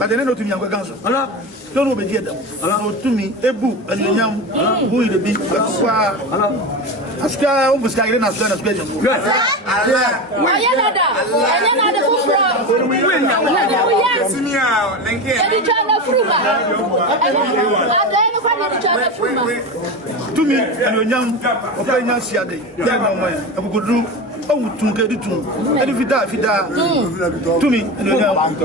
But then no to me, I'm going to don't be here. Allow to me a book and you know who will be Aska almost carrying us down as well. To me, and your young opinion, I would do. Oh, to get it to and if you die, to me, and you I'm